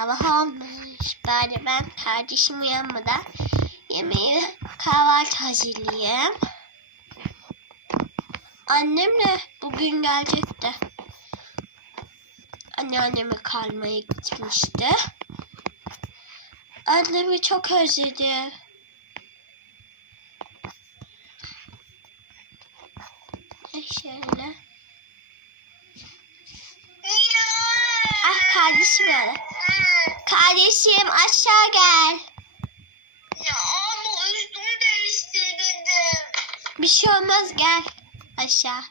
Sabah olmuş. Bari ben kardeşim uyanmadan yemeği kahvaltı hazırlayayım. Annem de bugün gelecekti. Anneanneme kalmaya gitmişti. Annemi çok özledi. E Şöyle. Ah kardeşim geldi. Kardeşim aşağı gel. Ya ama üstümü değiştirdim. Bir şey olmaz gel aşağı.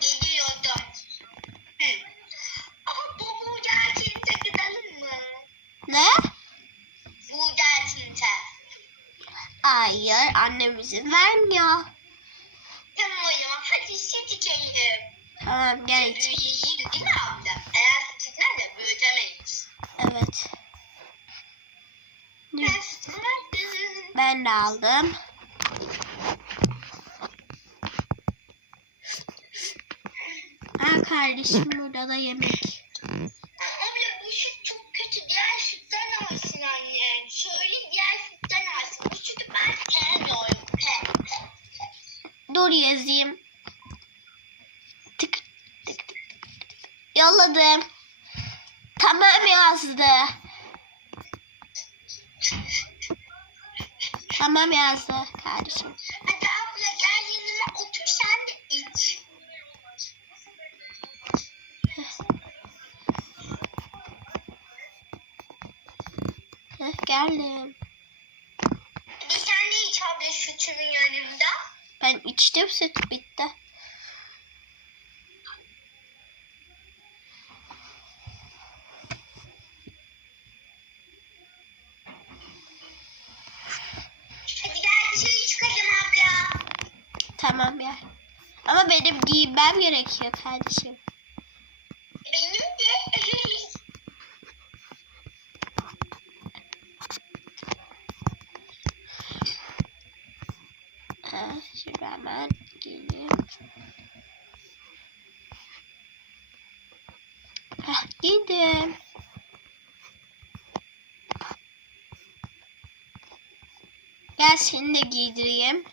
Gidiyordum. Hı. Ama bu buğday tinte gidelim mi? Ne? Buğday tinte. Hayır annem izin vermiyor. Tamam o zaman hadi süt içelim. Tamam gel iç. Büyüyeyim değil mi abla? Eğer süt içmezse büyütemeyiz. Evet. Ben sütümü verdim. Ben de aldım. Aa kardeşim burada da yemek. Abla bu süt çok kötü. Diğer sütten alsın anne. Söyle diğer sütten alsın. Bu sütü ben sevmiyorum. Dur yazayım. Tık tık tık. Yolladım. Tamam yazdı. Tamam yazdı kardeşim. Hadi abla gel yanıma otur sen de iç. Heh, geldim. Bir de iç abla sütümün yanında. Ben içtim süt bitti. Tamam ya. Ama benim giymem gerekiyor kardeşim. Benim de. Ha, şimdi hemen giyeyim. Heh, giydim. Gel seni de giydireyim.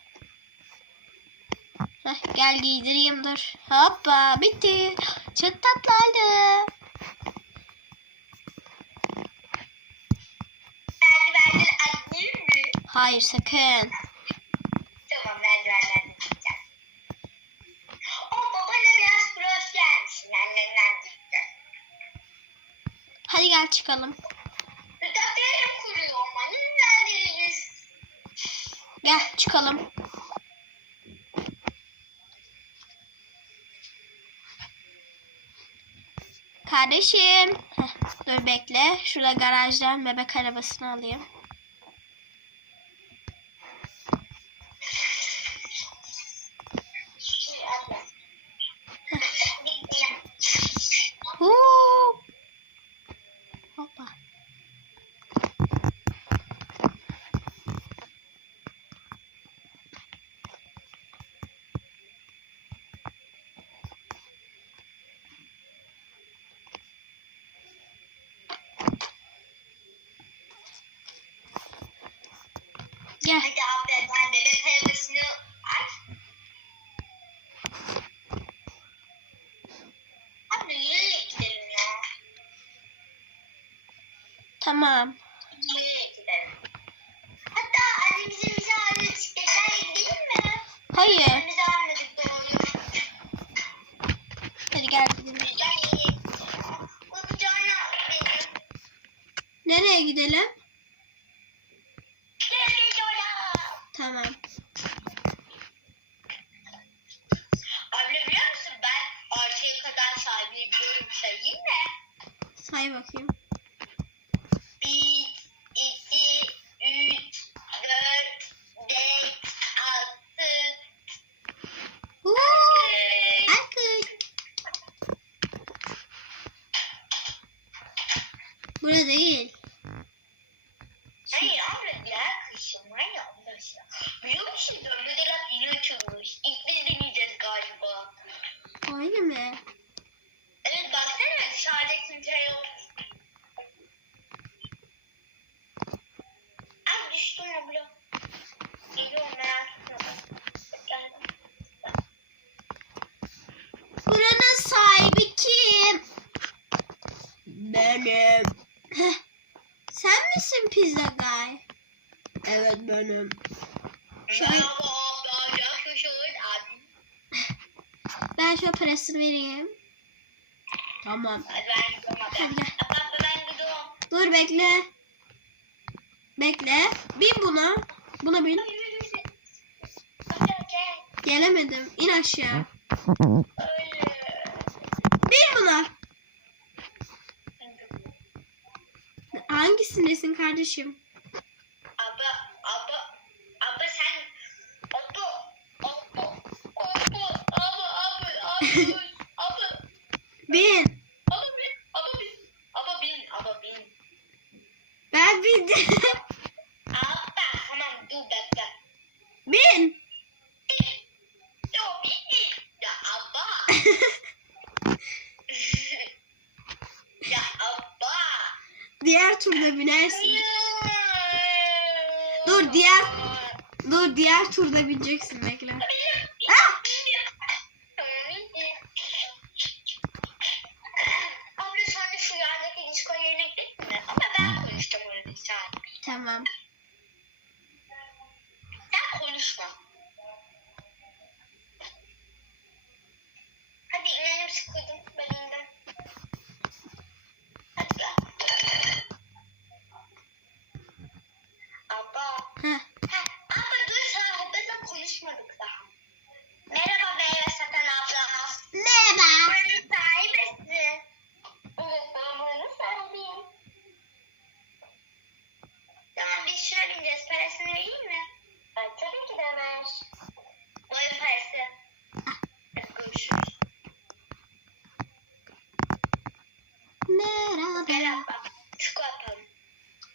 Heh, gel giydireyim dur. Hoppa bitti. Çok tatlı oldu. Merdivenleri atlayayım mı? Hayır sakın. Tamam merdivenlerden gideceğim. O babana biraz cross gelmişsin annemden gitti. Hadi gel çıkalım. Dudaklarım kuruyor ama dinlendiririz. Gel çıkalım. Kardeşim. Heh, dur bekle. Şurada garajdan bebek arabasını alayım. Şey abla. Gideyim. Huu. Hoppa. Gel. Hadi abla sen bebek arabasını aç. Abla yürüyerek gidelim ya. Tamam. Yürüyerek gidelim. Hatta annemizin bize aldığı bisikletlerle gidelim mi? Hayır. Benim. Heh. Sen misin pizza guy? Evet benim. Şöyle-. Ben şu parasını vereyim. Tamam. Hadi gel. Dur bekle. Bekle. Bin buna. Buna bin. Gelemedim. İn aşağı. Öyle. Bin buna. Hangisindesin kardeşim? Abla, abla, abla sen, abla, abla, abla, abla, abla, abla, abla, Bin. abla bin, abla bin, abla bin, abla bin. Ben bindim. Abla, tamam dur bekle. bin. Yo bin, ya abla. ya abla. Diğer turda binersin. Dur, diğer- Dur diğer turda bineceksin bekle. Ah! Abla sen de şu yerdeki disko yerine gittin mi? Ama ben konuştum orada sen. Tamam. Sen konuşma. Hadi inelim sıkıldım belinden. Hadi gel. Abla. Heh. Ha, abla dur sahibiyle konuşmadık daha. Merhaba meyve satan abla. Merhaba. Buranın sahibisin. Evet ben buranın sahibiyim. Tamam biz şuna bineceğiz. Parasını vereyim mi? Ay, tabii ki de ver. Boyun parası. Hadi görüşürüz. Merhaba. Merhaba. Disko yapalım.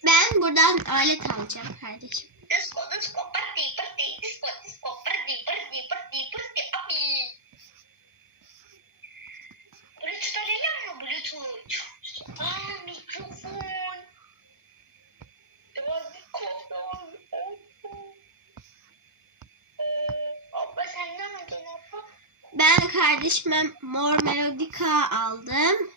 Ben buradan alet alacağım kardeşim. Disko, disko, party, party, disko, disko, party, party, party, party, abi. Bluetooth arayalım mı? Bluetooth. Aa, mikrofon. Ya, mikrofon. Ee, abla? Ben kardeşime mor melodika aldım.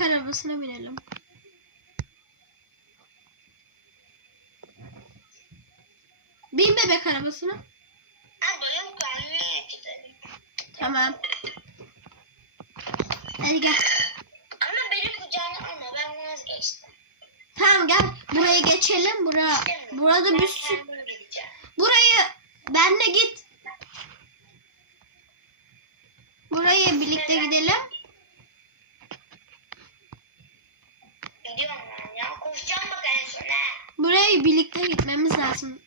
Bebek arabasına binelim. Bin bebek arabasına. Yok anneye gidelim. Tamam. Hadi gel. Ama beni kucağına alma ben vazgeçtim. Tamam gel. Buraya geçelim. Bura, burada bir sürü. Burayı benle git. Buraya birlikte gidelim. Gidiyorum ben ya. Koşacağım bak en son ha. Buraya birlikte gitmemiz lazım.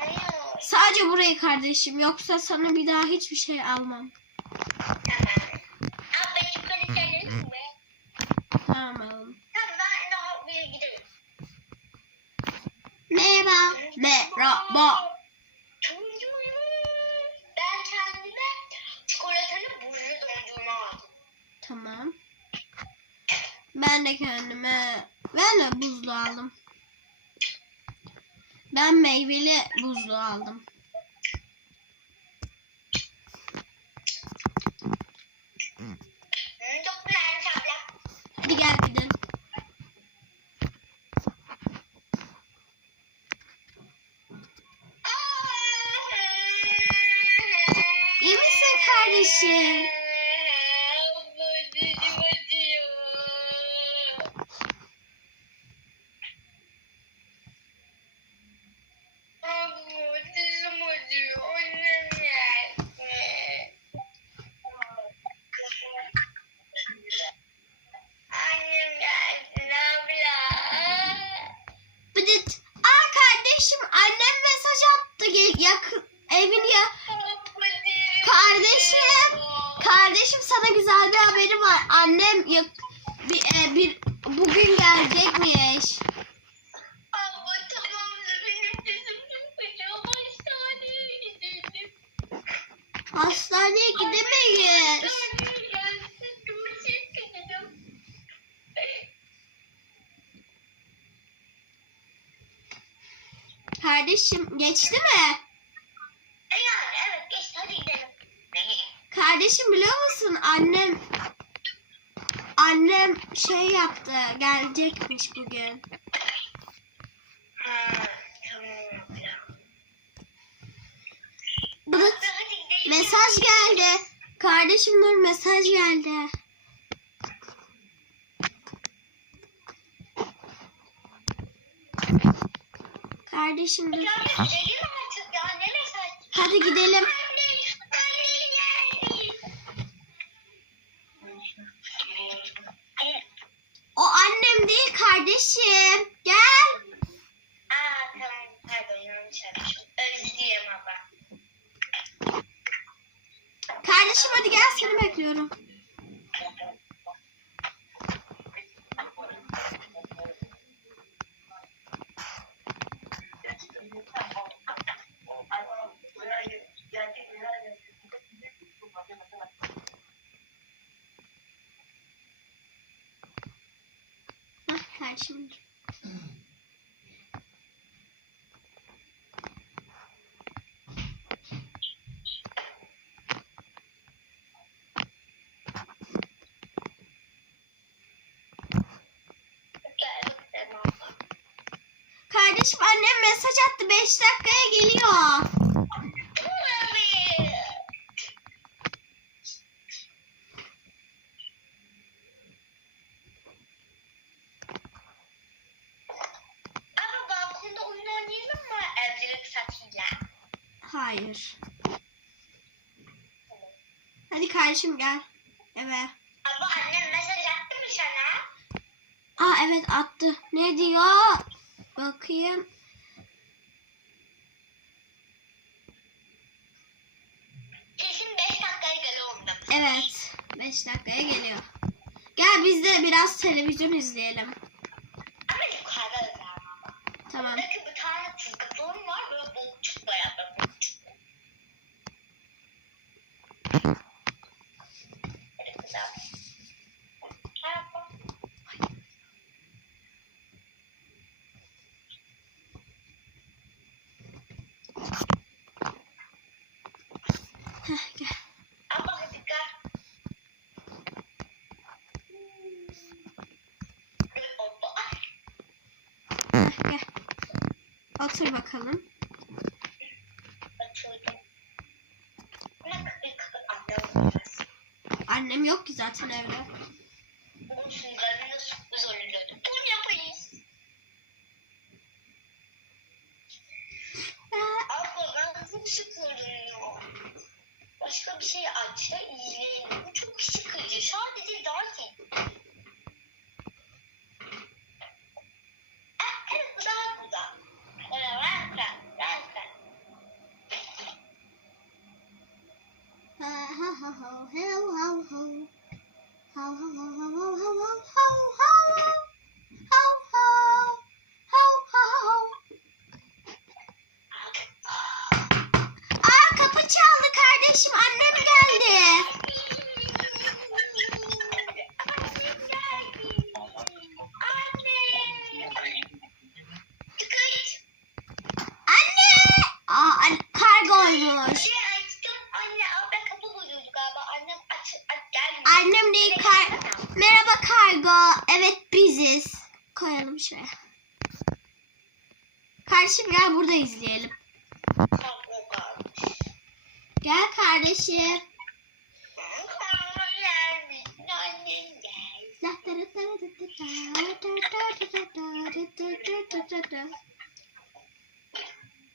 Hayır. Sadece burayı kardeşim. Yoksa sana bir daha hiçbir şey almam. Tamam. Abi beni yukarı çevirir mi? Tamam. Tamam ben daha bir gidelim. Merhaba. Merhaba. de kendime ben de buzlu aldım. Ben meyveli buzlu aldım. Hadi gel Geçti mi? E evet geçti hadi gidelim. Kardeşim biliyor musun annem annem şey yaptı gelecekmiş bugün. Hmm, ha, mesaj geldi. Kardeşim dur mesaj geldi. Kardeşim dur. Ha? Hadi gidelim. şimdi. Kardeşim annem mesaj attı 5 dakikaya geliyor. Hayır. Hadi kardeşim gel eve. Abi annem mesaj attı mı sana? Aa evet attı. Ne diyor? Bakayım. Kesin 5 dakikaya geliyor. Evet. 5 dakikaya geliyor. Gel biz de biraz televizyon izleyelim. Ama yukarıda. Tamam. Bakın Otur bakalım. yok ki zaten evde.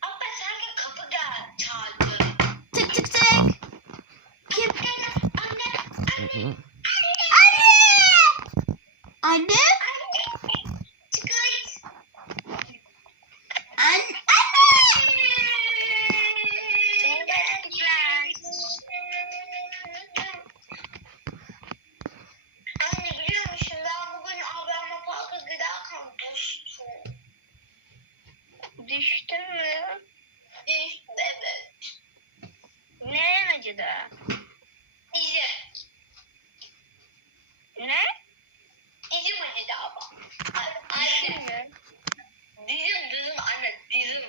Abla sanki kapı gel çaldı. Tık tık tık. Kim? Anne, anne, Anne! Anne! anne. Düştün mü? Düştüm evet. Neren acıdı? Dizim. Ne? Dizim acıdı ama. Anne. Dizim dizim anne dizim.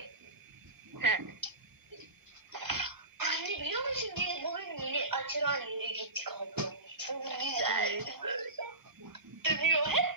Anne biliyor musun biz bugün yeni açılan yere gittik ablam. Çok güzeldi böyle. Dönüyor hep